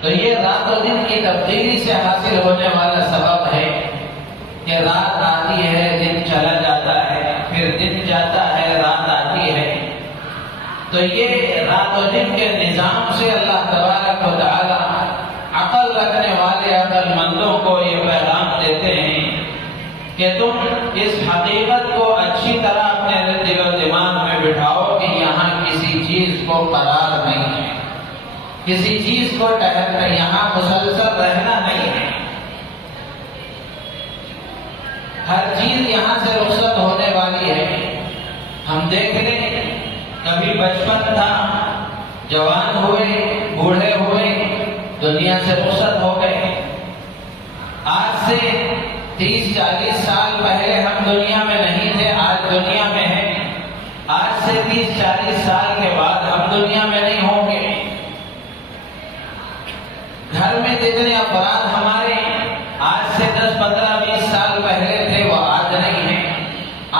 تو یہ رات و دن کی تبدیلی سے حاصل ہونے والا سبب ہے کہ رات آتی ہے دن چلا جاتا ہے، پھر دن جاتا ہے رات آتی ہے۔ تو یہ رات و دن کے نظام سے اللہ تبارک و تعالی عقل رکھنے والے عقل مندوں کو یہ پیغام دیتے ہیں کہ تم اس حقیقت کو اچھی طرح اپنے دل و دماغ میں بٹھاؤ کہ یہاں کسی چیز کو قرار نہیں ہے، کسی چیز کو ٹہرنا، یہاں مسلسل رہنا نہیں ہے، ہر چیز یہاں سے رخصت ہونے والی ہے۔ ہم دیکھ لیں، کبھی بچپن تھا، جوان ہوئے، بوڑھے ہوئے، دنیا سے رخصت ہو گئے۔ آج سے 30-40 سال پہلے ہم دنیا میں نہیں تھے، آج دنیا میں ہیں۔ آج سے 30-40 سال کے بعد ہم دنیا میں نہیں ہوں گے۔ گھر میں جتنے افراد ہمارے آج سے 10-15-20 سال پہلے تھے وہ آج نہیں ہیں۔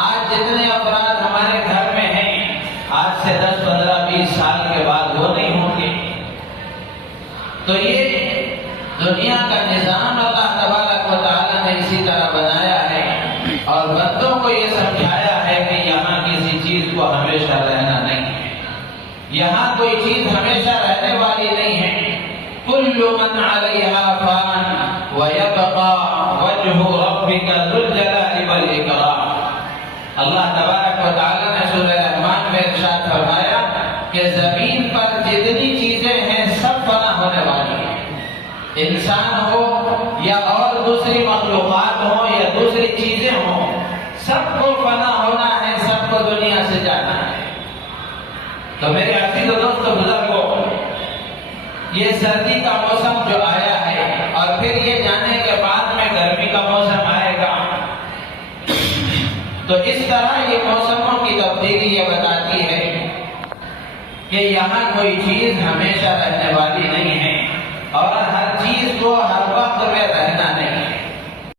آج جتنے افراد ہمارے گھر میں ہیں آج سے 10-15-20 سال کے بعد وہ نہیں ہوں گے۔ تو یہ دنیا کا نظام اللہ تبارک و تعالیٰ نے اسی طرح بنایا ہے اور بندوں کو یہ سمجھایا ہے کہ یہاں کسی چیز کو ہمیشہ رہنا نہیں ہے، یہاں کوئی چیز ہمیشہ رہنے والی نہیں ہے۔ کل من علیہا فان ویبقى وجہ ربک ذو الجلال والاکرام۔ اللہ تبارک و تعالیٰ نے سورہ رحمان میں ارشاد فرمایا کہ زمین پر جتنی چیزیں ہیں سب فنا ہونے والی ہیں، انسان ہو یا اور دوسری مخلوقات ہوں یا دوسری چیزیں ہوں، سب کو فنا ہونا ہے، سب کو دنیا سے جانا ہے۔ تو میرے عزیز و دوست بزرگوں، یہ سردی کا موسم جو آیا ہے اور پھر یہ جانے کے بعد میں گرمی کا موسم آئے گا، تو اس طرح یہ موسموں کی تبدیلی یہ بتاتی ہے کہ یہاں کوئی چیز ہمیشہ رہنے والی